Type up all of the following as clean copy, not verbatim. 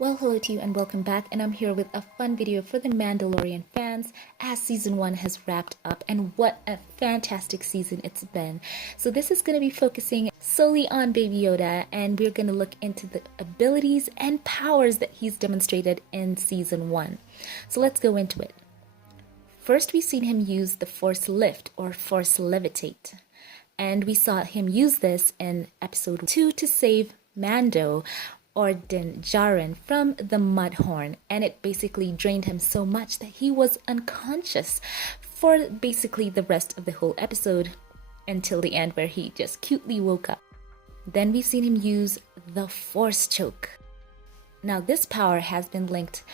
Well, hello to you and welcome back, and I'm here with a fun video for the Mandalorian fans as season 1 has wrapped up, and what a fantastic season it's been. So this is going to be focusing solely on Baby Yoda, and we're going to look into the abilities and powers that he's demonstrated in season 1. So let's go into it. First, we've seen him use the Force Lift or Force Levitate, and we saw him use this in episode 2 to save Mando or Din Djarin from the Mudhorn, and it basically drained him so much that he was unconscious for basically the rest of the whole episode until the end, where he just cutely woke up. Then we've seen him use the Force Choke. Now this power has been linked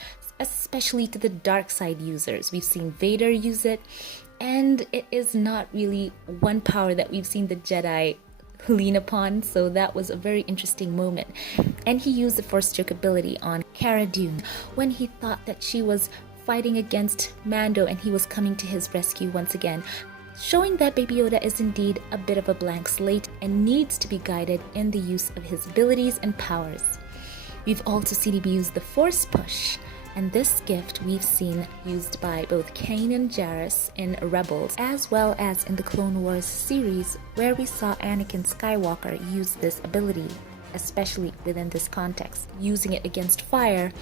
especially to the dark side users. We've seen Vader use it, and it is not really one power that we've seen the Jedi lean upon, so that was a very interesting moment. And he used the Force Choke ability on Cara Dune when he thought that she was fighting against Mando and he was coming to his rescue once again, showing that Baby Yoda is indeed a bit of a blank slate and needs to be guided in the use of his abilities and powers. We've also seen him use the Force Push, and this gift we've seen used by both Kanan Jarrus in Rebels as well as in the Clone Wars series, where we saw Anakin Skywalker use this ability, especially within this context, using it against fire.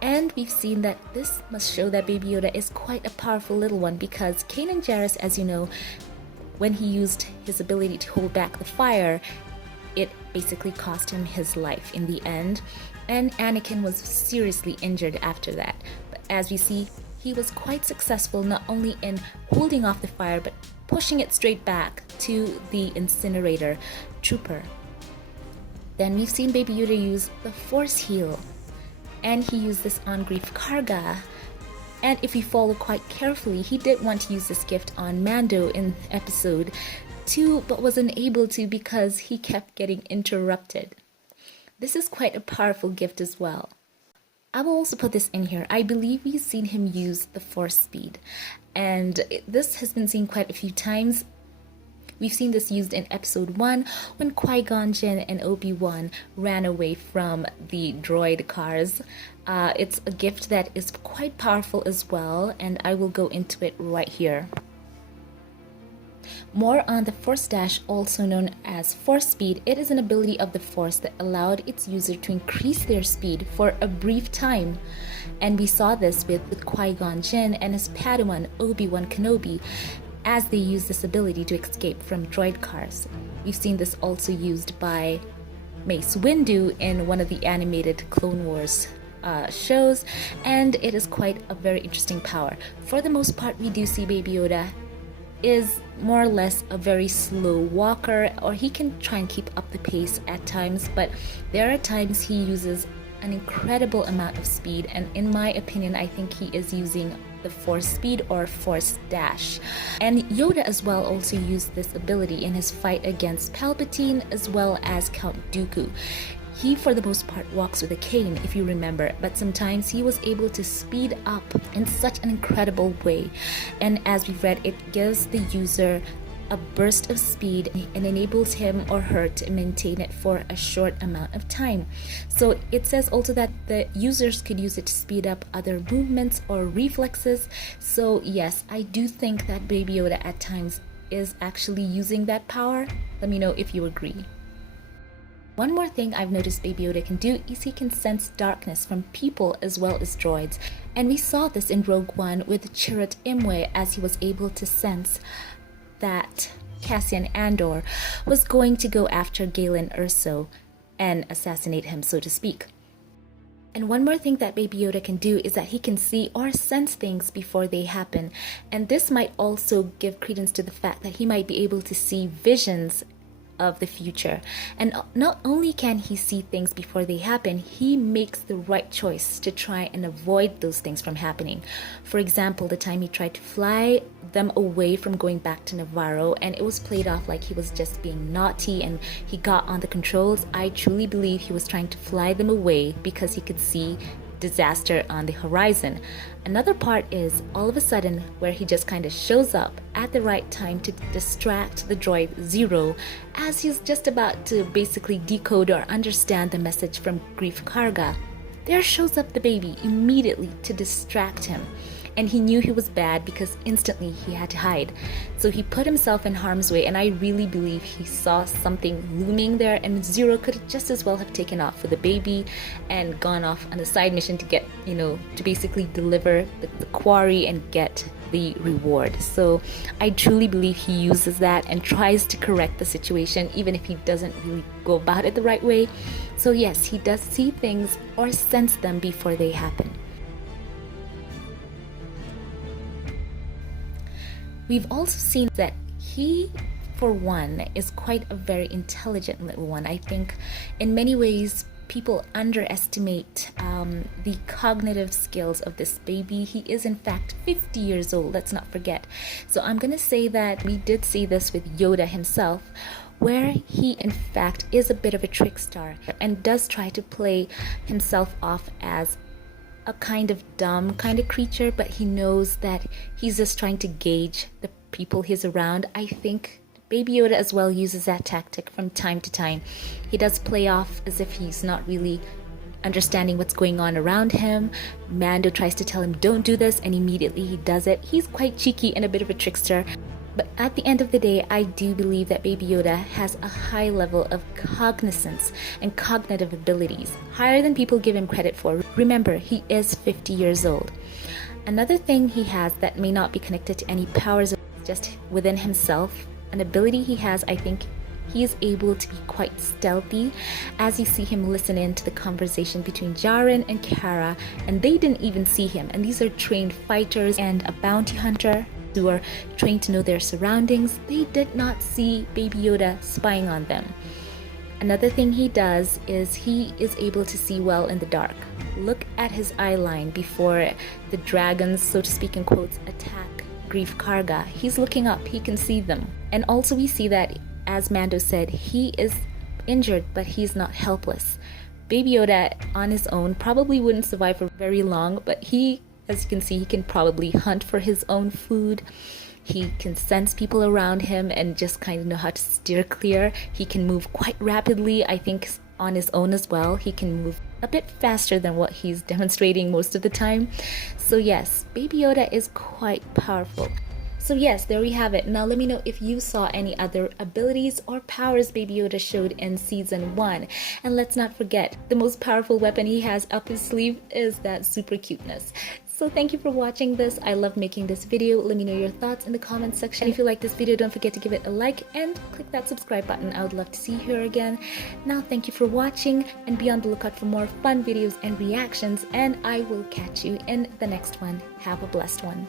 And we've seen that this must show that Baby Yoda is quite a powerful little one, because Kanan Jarrus, as you know, when he used his ability to hold back the fire, it basically cost him his life in the end, and Anakin was seriously injured after that. But as we see, he was quite successful not only in holding off the fire, but pushing it straight back to the incinerator trooper. Then we've seen Baby Yoda use the Force Heal, and he used this on Greef Karga. And if you follow quite carefully, he did want to use this gift on Mando in episode 2, but was unable to because he kept getting interrupted. This is quite a powerful gift as well. I will also put this in here. I believe we've seen him use the Force Speed, and this has been seen quite a few times. We've seen this used in episode 1 when Qui-Gon Jinn and Obi-Wan ran away from the droid cars. It's a gift that is quite powerful as well, and I will go into it right here. More on the Force Dash, also known as Force Speed. It is an ability of the Force that allowed its user to increase their speed for a brief time. And we saw this with Qui-Gon Jinn and his Padawan Obi-Wan Kenobi as they used this ability to escape from droid cars. We've seen this also used by Mace Windu in one of the animated Clone Wars shows, and it is quite a very interesting power. For the most part, we do see Baby Yoda is more or less a very slow walker, or he can try and keep up the pace at times, but there are times he uses an incredible amount of speed, and in my opinion, I think he is using the Force Speed or Force Dash. And Yoda as well also used this ability in his fight against Palpatine as well as Count Dooku. He, for the most part, walks with a cane, if you remember, but sometimes he was able to speed up in such an incredible way. And as we've read, it gives the user a burst of speed and enables him or her to maintain it for a short amount of time. So it says also that the users could use it to speed up other movements or reflexes. So yes, I do think that Baby Yoda at times is actually using that power. Let me know if you agree. One more thing I've noticed Baby Yoda can do is he can sense darkness from people as well as droids. And we saw this in Rogue One with Chirrut Imwe, as he was able to sense that Cassian Andor was going to go after Galen Erso and assassinate him, so to speak. And one more thing that Baby Yoda can do is that he can see or sense things before they happen. And this might also give credence to the fact that he might be able to see visions of the future. And not only can he see things before they happen, he makes the right choice to try and avoid those things from happening. For example, the time he tried to fly them away from going back to Navarro, and it was played off like he was just being naughty and he got on the controls. I truly believe he was trying to fly them away because he could see disaster on the horizon. Another part is all of a sudden where he just kind of shows up at the right time to distract the droid Zero as he's just about to basically decode or understand the message from Greef Karga. there shows up the baby immediately to distract him. And he knew he was bad because instantly he had to hide. So he put himself in harm's way, and I really believe he saw something looming there, and Zero could just as well have taken off with the baby and gone off on a side mission to get, to basically deliver the quarry and get the reward. So I truly believe he uses that and tries to correct the situation, even if he doesn't really go about it the right way. So yes, he does see things or sense them before they happen. We've also seen that he, for one, is quite a very intelligent little one. I think in many ways people underestimate the cognitive skills of this baby. He is in fact 50 years old, let's not forget. So I'm going to say that we did see this with Yoda himself, where he in fact is a bit of a trickster and does try to play himself off as a kind of dumb kind of creature, but he knows that he's just trying to gauge the people he's around. I think Baby Yoda as well uses that tactic from time to time. He does play off as if he's not really understanding what's going on around him. Mando tries to tell him don't do this, and immediately he does it. He's quite cheeky and a bit of a trickster. But at the end of the day, I do believe that Baby Yoda has a high level of cognizance and cognitive abilities, higher than people give him credit for. Remember, he is 50 years old. Another thing he has that may not be connected to any powers, just within himself, an ability he has, I think he is able to be quite stealthy, as you see him listen in to the conversation between Jaren and Kara, and they didn't even see him. And these are trained fighters and a bounty hunter who are trained to know their surroundings. They did not see Baby Yoda spying on them. Another thing he does is he is able to see well in the dark. Look at his eye line before the dragons, so to speak in quotes, attack Grief Karga. He's looking up, he can see them. And also we see that, as Mando said, he is injured, but he's not helpless. Baby Yoda on his own probably wouldn't survive for very long, but he, as you can see, he can probably hunt for his own food. He can sense people around him and just kind of know how to steer clear. He can move quite rapidly, I think, on his own as well. He can move a bit faster than what he's demonstrating most of the time. So yes, Baby Yoda is quite powerful. So yes, there we have it. Now let me know if you saw any other abilities or powers Baby Yoda showed in Season 1. And let's not forget, the most powerful weapon he has up his sleeve is that super cuteness. So thank you for watching this. I love making this video. Let me know your thoughts in the comments section. If you like this video, don't forget to give it a like and click that subscribe button. I would love to see you here again. Now thank you for watching, and be on the lookout for more fun videos and reactions, and I will catch you in the next one. Have a blessed one.